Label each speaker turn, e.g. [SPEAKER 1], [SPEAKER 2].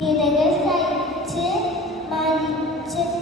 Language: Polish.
[SPEAKER 1] 11 Maliczy